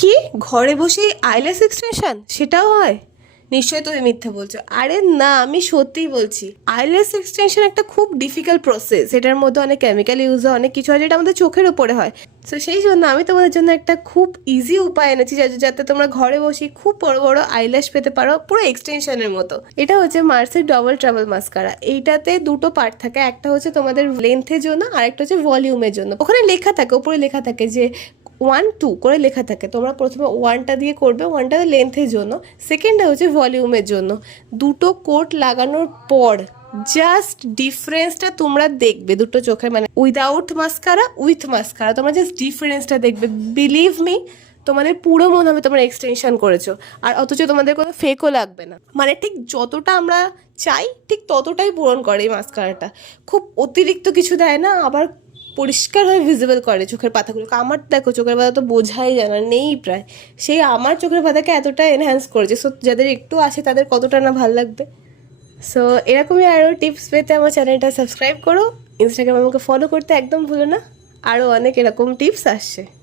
কি? ঘরে বসেই আইল্যাশ এক্সটেনশন সেটাও হয়? নিশ্চয়ই তুমি মিথ্যে বলছো। আরে না, আমি সত্যিই বলছি। আইল্যাশ এক্সটেনশন একটা খুব ডিফিকাল্ট প্রসেস, এটার মধ্যে অনেক কেমিক্যাল ইউজ হয়, অনেক কিছু হয় যেটা আমাদের চোখের উপরে হয়। তো সেই জন্য আমি তোমাদের জন্য একটা খুব ইজি উপায় এনেছি যাতে তোমরা ঘরে বসে খুব বড় বড় আইল্যাশ পেতে পারো, পুরো এক্সটেনশনের মতো। এটা হচ্ছে মার্সের ডবল ট্রাভেল মাস্কারা। এইটাতে দুটো পার্ট থাকে, একটা হচ্ছে তোমাদের লেন্থের জন্য আর একটা হচ্ছে ভলিউমের জন্য। ওখানে লেখা থাকে, উপরে লেখা থাকে যে 1 2 করে লেখা থাকে। তোমরা প্রথমে ওয়ানটা দিয়ে করবে, ওয়ানটা লেন্থের জন্য, সেকেন্ডটা হচ্ছে ভলিউমের জন্য। দুটো কোট লাগানোর পর জাস্ট ডিফারেন্সটা তোমরা দেখবে দুটো চোখের, মানে উইদাউট মাস্কারা উইথ মাস্কারা, তোমরা জাস্ট ডিফারেন্সটা দেখবে। বিলিভ মি, তোমাদের পুরো মনে হবে তোমরা এক্সটেনশন করেছো। আর অথচ তোমাদের কোনো ফেকও লাগবে না, মানে ঠিক যতটা আমরা চাই ঠিক ততটাই পূরণ করে এই মাস্কারাটা। খুব অতিরিক্ত কিছু দেয় না, আবার পরিষ্কারভাবে ভিজিবল করে চোখের পাতাগুলোকে। আমার দেখো চোখের পাতা তো বোঝাই যায় না, নেই প্রায়। সেই আমার চোখের পাতাকে এতটা এনহ্যান্স করেছে, সো যাদের একটু আছে তাদের কতটা না ভাল লাগবে। সো এরকমই আরও টিপস পেতে আমার চ্যানেলটা সাবস্ক্রাইব করো, ইনস্টাগ্রামে আমাকে ফলো করতে একদম ভুলো না। আরও অনেক এরকম টিপস আসছে।